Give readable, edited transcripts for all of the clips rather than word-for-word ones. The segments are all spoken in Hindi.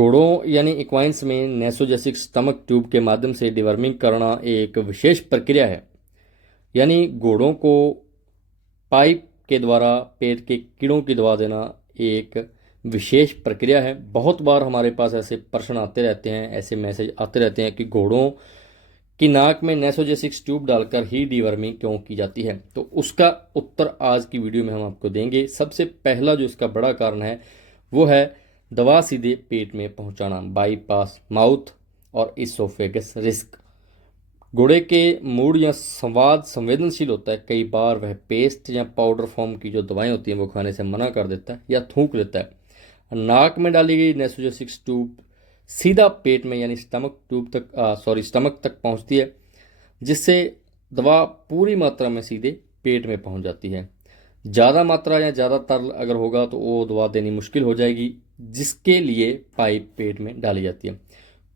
घोड़ों यानी इक्वाइन्स में नेसोजेसिक स्टमक ट्यूब के माध्यम से डिवर्मिंग करना एक विशेष प्रक्रिया है। यानी घोड़ों को पाइप के द्वारा पेट के कीड़ों की दवा देना एक विशेष प्रक्रिया है। बहुत बार हमारे पास ऐसे प्रश्न आते रहते हैं, ऐसे मैसेज आते रहते हैं कि घोड़ों की नाक में नेसोजेसिक ट्यूब डालकर ही डिवर्मिंग क्यों की जाती है। तो उसका उत्तर आज की वीडियो में हम आपको देंगे। सबसे पहला जो इसका बड़ा कारण है वो है दवा सीधे पेट में पहुंचाना, बाईपास माउथ और इसोफेगस रिस्क। घोड़े के मूड या संवाद संवेदनशील होता है। कई बार वह पेस्ट या पाउडर फॉर्म की जो दवाएं होती हैं वो खाने से मना कर देता है या थूक लेता है। नाक में डाली गई नेसोजेसिक ट्यूब सीधा पेट में यानी स्टमक तक पहुंचती है, जिससे दवा पूरी मात्रा में सीधे पेट में पहुंच जाती है। ज़्यादा मात्रा या ज़्यादा तरल अगर होगा तो वो दवा देनी मुश्किल हो जाएगी, जिसके लिए पाइप पेट में डाली जाती है।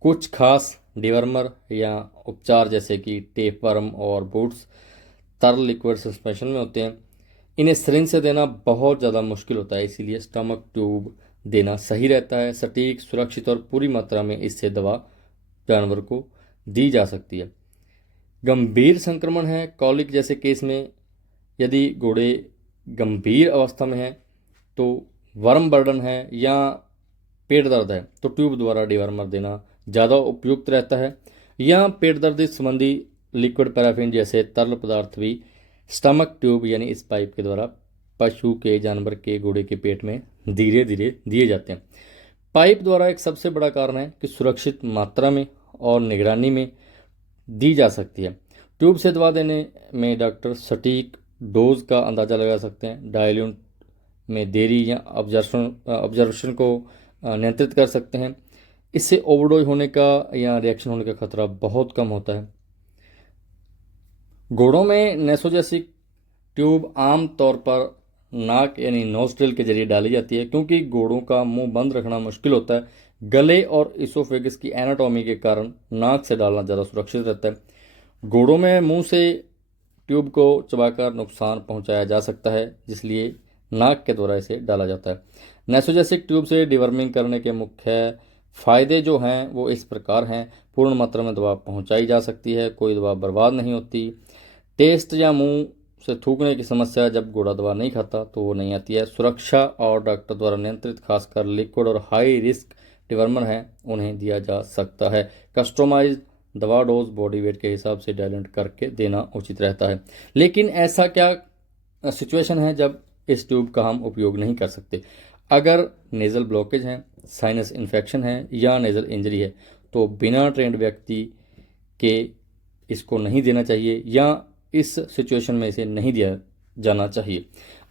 कुछ खास डिवर्मर या उपचार जैसे कि टेपवर्म और बूट्स तरल लिक्विड सस्पेंशन में होते हैं। इन्हें सिरिंज से देना बहुत ज़्यादा मुश्किल होता है, इसीलिए स्टमक ट्यूब देना सही रहता है। सटीक, सुरक्षित और पूरी मात्रा में इससे दवा जानवर को दी जा सकती है। गंभीर संक्रमण है, कॉलिक जैसे केस में यदि घोड़े गंभीर अवस्था में है, तो वर्म बर्डन है या पेट दर्द है, तो ट्यूब द्वारा डिवर्मर देना ज़्यादा उपयुक्त रहता है। या पेट दर्द संबंधी लिक्विड पैराफिन जैसे तरल पदार्थ भी स्टमक ट्यूब यानी इस पाइप के द्वारा पशु के, जानवर के, घोड़े के पेट में धीरे धीरे दिए जाते हैं। पाइप द्वारा एक सबसे बड़ा कारण है कि सुरक्षित मात्रा में और निगरानी में दी जा सकती है। ट्यूब से दवा देने में डॉक्टर सटीक डोज का अंदाज़ा लगा सकते हैं, डायल्यूट में देरी या ऑब्जर्वेशन को नियंत्रित कर सकते हैं। इससे ओवरडोज होने का या रिएक्शन होने का खतरा बहुत कम होता है। घोड़ों में नेसोजेसिक ट्यूब आम तौर पर नाक यानी नोस्ट्रिल के जरिए डाली जाती है, क्योंकि घोड़ों का मुंह बंद रखना मुश्किल होता है। गले और इसोफेगस की एनाटॉमी के कारण नाक से डालना ज़्यादा सुरक्षित रहता है। घोड़ों में मुंह से ट्यूब को चबाकर नुकसान पहुंचाया जा सकता है, इसलिए नाक के द्वारा इसे डाला जाता है। नेसोजेसिक ट्यूब से डिवर्मिंग करने के मुख्य फ़ायदे जो हैं वो इस प्रकार हैं। पूर्ण मात्रा में दवा पहुंचाई जा सकती है, कोई दवा बर्बाद नहीं होती। टेस्ट या मुंह से थूकने की समस्या, जब घोड़ा दवा नहीं खाता तो वो नहीं आती है। सुरक्षा और डॉक्टर द्वारा नियंत्रित, खासकर लिक्विड और हाई रिस्क डिवर्मर हैं, उन्हें दिया जा सकता है। कस्टमाइज दवा डोज बॉडी वेट के हिसाब से डायल्यूट करके देना उचित रहता है। लेकिन ऐसा क्या सिचुएशन है जब इस ट्यूब का हम उपयोग नहीं कर सकते? अगर नेज़ल ब्लॉकेज है, साइनस इन्फेक्शन है या नेज़ल इंजरी है, तो बिना ट्रेंड व्यक्ति के इसको नहीं देना चाहिए या इस सिचुएशन में इसे नहीं दिया जाना चाहिए।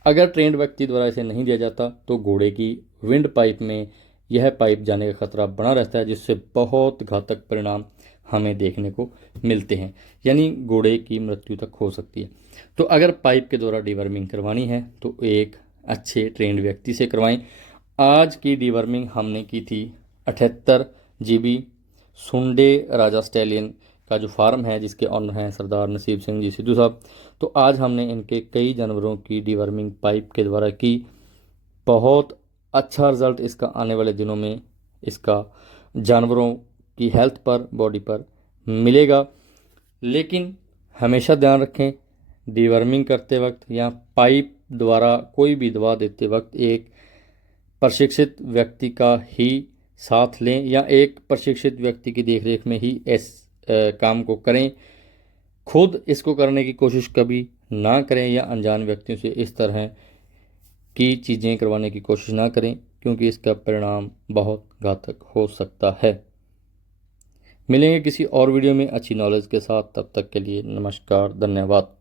अगर ट्रेंड व्यक्ति द्वारा इसे नहीं दिया जाता तो घोड़े की विंड पाइप में यह पाइप जाने का खतरा बना रहता है, जिससे बहुत घातक परिणाम हमें देखने को मिलते हैं, यानी घोड़े की मृत्यु तक हो सकती है। तो अगर पाइप के द्वारा डिवर्मिंग करवानी है तो एक अच्छे ट्रेंड व्यक्ति से करवाएं। आज की डिवर्मिंग हमने की थी 78 GB सुंडे राजा स्टैलियन का जो फार्म है, जिसके ऑनर हैं सरदार नसीब सिंह जी सिद्धू साहब। तो आज हमने इनके कई जानवरों की डिवर्मिंग पाइप के द्वारा की। बहुत अच्छा रिजल्ट इसका आने वाले दिनों में इसका जानवरों की हेल्थ पर, बॉडी पर मिलेगा। लेकिन हमेशा ध्यान रखें, डिवर्मिंग करते वक्त या पाइप द्वारा कोई भी दवा देते वक्त एक प्रशिक्षित व्यक्ति का ही साथ लें या एक प्रशिक्षित व्यक्ति की देखरेख में ही इस काम को करें। खुद इसको करने की कोशिश कभी ना करें या अनजान व्यक्तियों से इस तरह की चीज़ें करवाने की कोशिश ना करें, क्योंकि इसका परिणाम बहुत घातक हो सकता है। मिलेंगे किसी और वीडियो में अच्छी नॉलेज के साथ, तब तक के लिए नमस्कार, धन्यवाद।